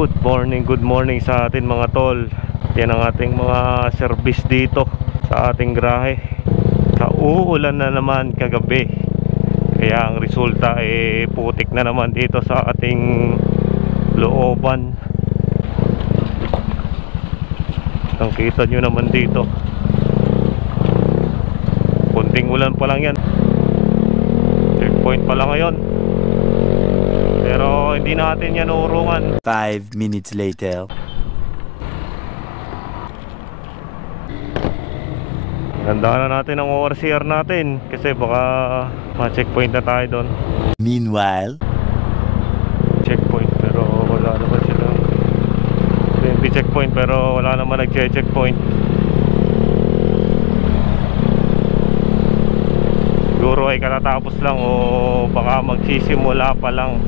good morning sa atin mga tol. Yan ang ating mga service dito sa ating garahe. Uulan na naman kagabi, kaya ang resulta putik na naman dito sa ating looban. Ang kita nyo naman dito, kunting ulan pa lang yan. Checkpoint pa lang ngayon, pero hindi natin yan uurungan. 5 minutes later. Tandaan na natin ang ORCR natin kasi baka ma-checkpoint na tayo doon. Meanwhile, Checkpoint pero wala naman silang checkpoint, pero wala naman nag-checkpoint. Siguro ay katatapos lang o baka magsisimula pa lang.